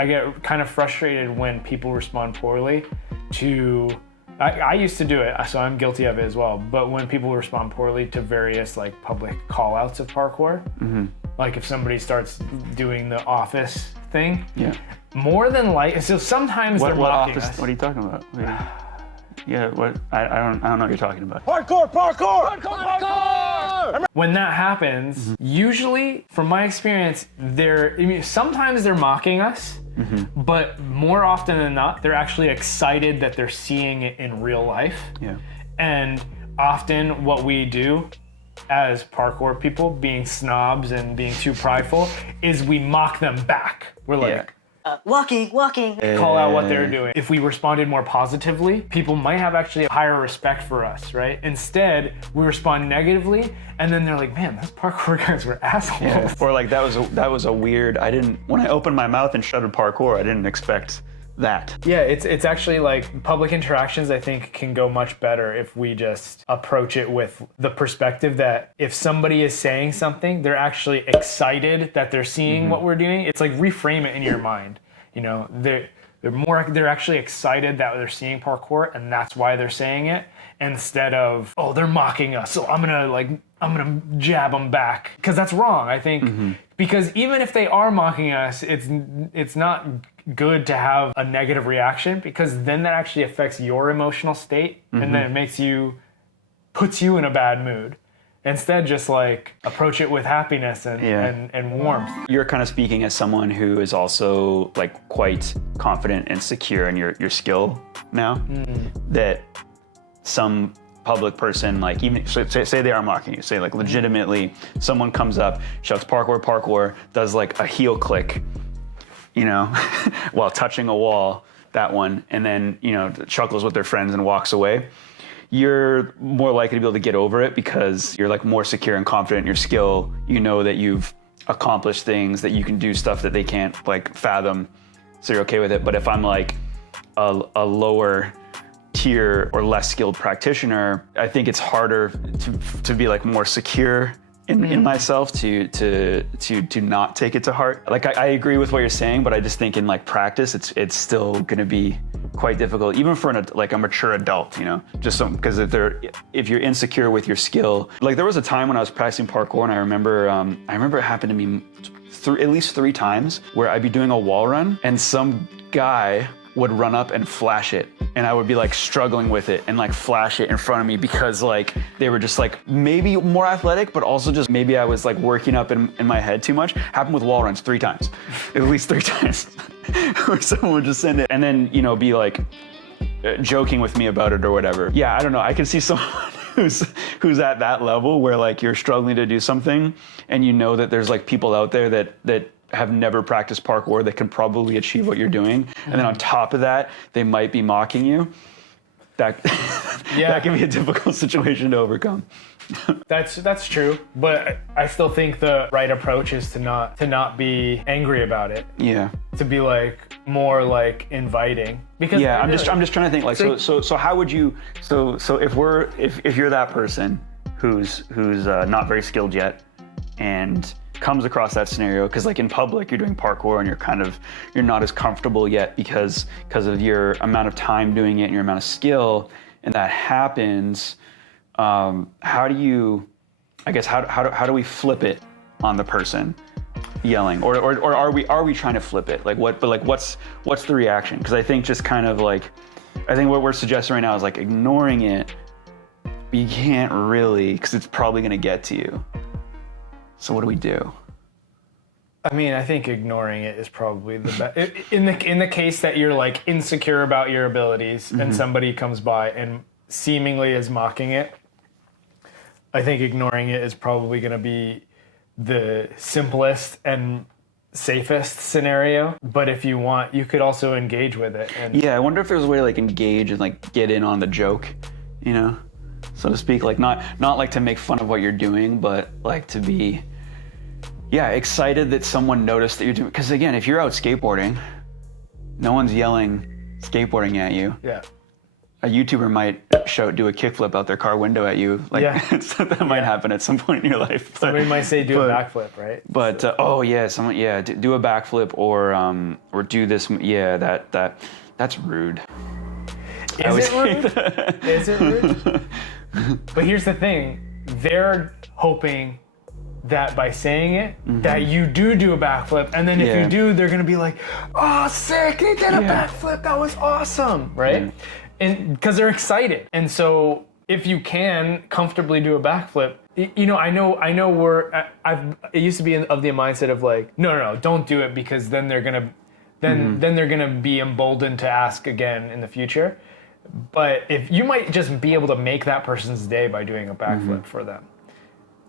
I get kind of frustrated when people respond poorly to, I used to do it, so I'm guilty of it as well, but when people respond poorly to various like public call outs of parkour, like if somebody starts doing the office thing, more than like, so sometimes they're mocking us. What are you talking about? Yeah, what? I don't know what you're talking about. Parkour! Parkour! Parkour! Parkour! When that happens, usually, from my experience, sometimes they're mocking us, but more often than not, they're actually excited that they're seeing it in real life. Yeah. And often what we do as parkour people, being snobs and being too prideful, is we mock them back. We're like, walking. call out what they're doing. If we responded more positively, people might have actually a higher respect for us, right? Instead, we respond negatively, and then they're like, man, those parkour guys were assholes. Yeah. Or like that was a weird, when I opened my mouth and shouted parkour, I didn't expect that. Yeah, it's actually like public interactions, I think, can go much better if we just approach it with the perspective that if somebody is saying something, they're actually excited that they're seeing what we're doing. It's like reframe it in your mind. You know, they're actually excited that they're seeing parkour, and that's why they're saying it, instead of, oh, they're mocking us, so I'm gonna jab them back, because that's wrong, I think. Because even if they are mocking us, it's not good to have a negative reaction, because then that actually affects your emotional state, and then it puts you in a bad mood. Instead, just like approach it with happiness and warmth. You're kind of speaking as someone who is also like quite confident and secure in your skill now. That some public person, like even say they are mocking you, say like legitimately someone comes up, shouts parkour, parkour, does like a heel click, you know, while touching a wall, that one, and then, you know, chuckles with their friends and walks away. You're more likely to be able to get over it because you're like more secure and confident in your skill. You know that you've accomplished things, that you can do stuff that they can't like fathom, so you're okay with it. But if I'm like a lower tier or less skilled practitioner, I think it's harder to be like more secure in myself to not take it to heart. Like I agree with what you're saying, but I just think in like practice, it's still gonna be quite difficult, even for a mature adult, you know, just because if you're insecure with your skill. Like there was a time when I was practicing parkour, and I remember it happened to me at least 3 times where I'd be doing a wall run and some guy would run up and flash it, and I would be like struggling with it and like flash it in front of me because like they were just like maybe more athletic, but also just maybe I was like working up in my head too much. Happened with wall runs 3 times, at least 3 times, where someone would just send it and then, you know, be like joking with me about it or whatever. Yeah, I don't know. I can see someone who's at that level where like you're struggling to do something, and you know that there's like people out there that have never practiced parkour that can probably achieve what you're doing. And then on top of that, they might be mocking you. That can be a difficult situation to overcome. That's true, but I still think the right approach is to not be angry about it. Yeah. To be like more like inviting. Because I'm just trying to think like so how would you so if you're that person who's not very skilled yet and comes across that scenario, because like in public you're doing parkour and you're not as comfortable yet because of your amount of time doing it and your amount of skill, and that happens, how do we flip it on the person yelling, or are we trying to flip it, like what's the reaction? Because I think just kind of like, I think what we're suggesting right now is like ignoring it, but you can't really, because it's probably going to get to you. So what do we do? I mean, I think ignoring it is probably the best. In the case that you're like insecure about your abilities and somebody comes by and seemingly is mocking it, I think ignoring it is probably going to be the simplest and safest scenario. But if you want, you could also engage with it. Yeah, I wonder if there's a way to like engage and like get in on the joke, you know, so to speak. Like not like to make fun of what you're doing, but like to be excited that someone noticed that you're doing. Because again, if you're out skateboarding, no one's yelling skateboarding at you. Yeah. a YouTuber might do a kickflip out their car window at you. Like, Yeah. so that might happen at some point in your life. Somebody might say do a backflip, right? But do a backflip or do this. Yeah, that's rude. Is it rude? Is it rude? But here's the thing: they're hoping that by saying it, that you do a backflip, and then if you do, they're gonna be like, "Oh, sick! They did a backflip. That was awesome!" Right? And because they're excited. And so, if you can comfortably do a backflip, you know, I know, it used to be of the mindset of like, no, don't do it because then they're gonna, then they're gonna be emboldened to ask again in the future. But if you might just be able to make that person's day by doing a backflip for them.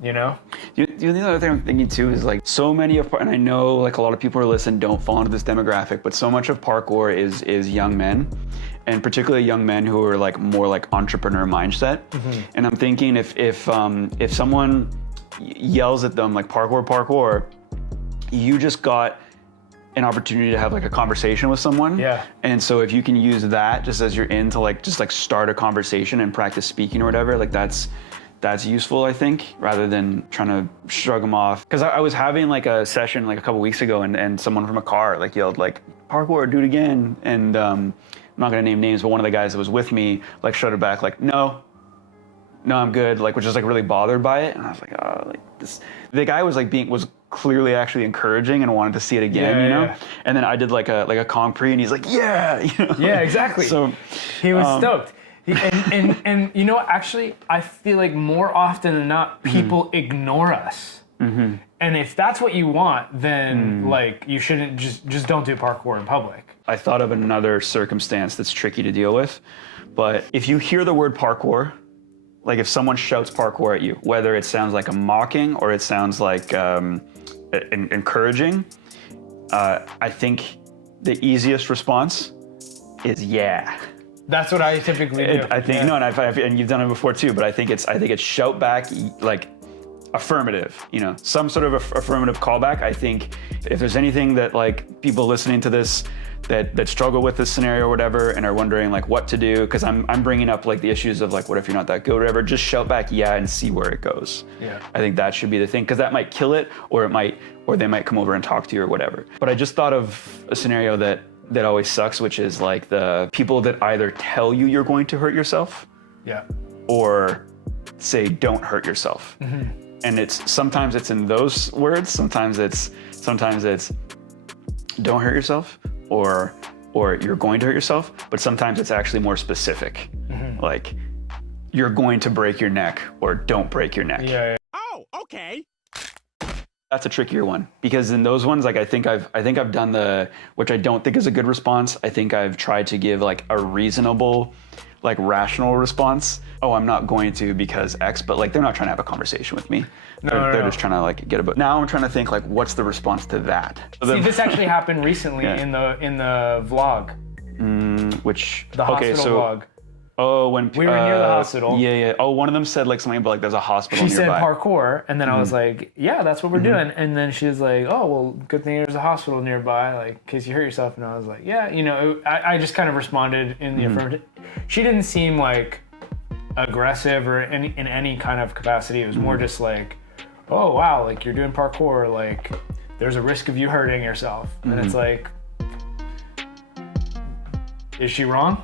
You know? The other thing I'm thinking too is like so many of, and I know like a lot of people who are listening don't fall into this demographic, but so much of parkour is young men, and particularly young men who are like more like entrepreneur mindset. And I'm thinking if someone yells at them like parkour, you just got an opportunity to have like a conversation with someone. Yeah. And so if you can use that just as you're in to like just like start a conversation and practice speaking or whatever, like that's useful, I think, rather than trying to shrug them off. Because I was having like a session like a couple weeks ago, and someone from a car like yelled like, "Parkour, do it again." And I'm not gonna name names, but one of the guys that was with me like shouted back like, no, I'm good, like, which is like really bothered by it. And I was like, oh, like this. The guy was like was clearly actually encouraging and wanted to see it again, you know? Yeah. And then I did like a concrete, and he's like, yeah, you know? Yeah, exactly. So he was stoked. And you know, actually, I feel like more often than not, people ignore us. And if that's what you want, then like you shouldn't just don't do parkour in public. I thought of another circumstance that's tricky to deal with, but if you hear the word parkour, like if someone shouts parkour at you, whether it sounds like a mocking or it sounds like encouraging, I think the easiest response is yeah. That's what I typically do. I think no, and you've done it before too. But I think it's shout back, like affirmative. You know, some sort of affirmative callback. I think if there's anything that like people listening to this that struggle with this scenario or whatever and are wondering like what to do, because I'm bringing up like the issues of like what if you're not that good or whatever. Just shout back yeah and see where it goes. Yeah, I think that should be the thing, because that might kill it, or they might come over and talk to you or whatever. But I just thought of a scenario that always sucks, which is like the people that either tell you you're going to hurt yourself, or say don't hurt yourself. And sometimes it's in those words, sometimes it's don't hurt yourself, or you're going to hurt yourself, but sometimes it's actually more specific. Like you're going to break your neck, or don't break your neck. Yeah. Oh, okay. That's a trickier one, because in those ones, like I think I've done which I don't think is a good response. I think I've tried to give like a reasonable, like rational response. Oh, I'm not going to because X, but like they're not trying to have a conversation with me. They're just trying to like get about. Now I'm trying to think like what's the response to that. See, this actually happened recently in the vlog. Which the hospital vlog. Oh, when we were near the hospital. Yeah. Oh, one of them said like something about like there's a hospital nearby. She said parkour, and then I was like, yeah, that's what we're doing. And then she was like, oh, well, good thing there's a hospital nearby, like in case you hurt yourself. And I was like, yeah, you know, I just kind of responded in the affirmative. She didn't seem like aggressive or in any kind of capacity. It was more just like, oh wow, like you're doing parkour, like there's a risk of you hurting yourself. And it's like, is she wrong?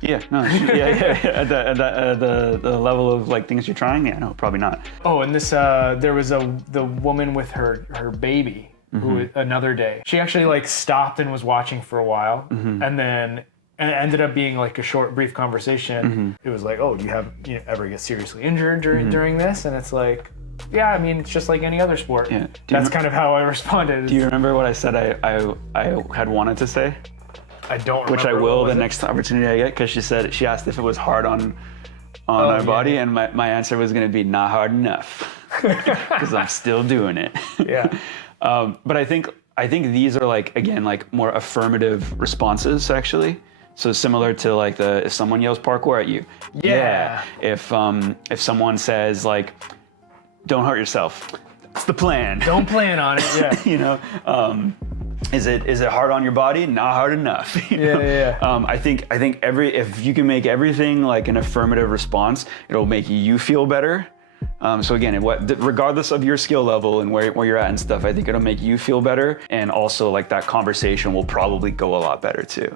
Yeah, no, at the level of like things you're trying, yeah, no, probably not. Oh, and this there was the woman with her baby who another day. She actually like stopped and was watching for a while, and then it ended up being like a short, brief conversation. It was like, oh, do you ever get seriously injured during this? And it's like, yeah, I mean, it's just like any other sport. Yeah. That's kind of how I responded. Do you remember what I said I had wanted to say? I don't remember. Which I will the next opportunity I get, because she asked if it was hard on my body, and my answer was going to be not hard enough, because I'm still doing it. Yeah. But I think these are like, again, like more affirmative responses actually. So similar to like if someone yells parkour at you. Yeah. If someone says like, don't hurt yourself, that's the plan. Don't plan on it. Yeah. You know. Is it hard on your body? Not hard enough. Yeah. I think if you can make everything like an affirmative response, it'll make you feel better. So again, regardless of your skill level and where you're at and stuff, I think it'll make you feel better, and also like that conversation will probably go a lot better too.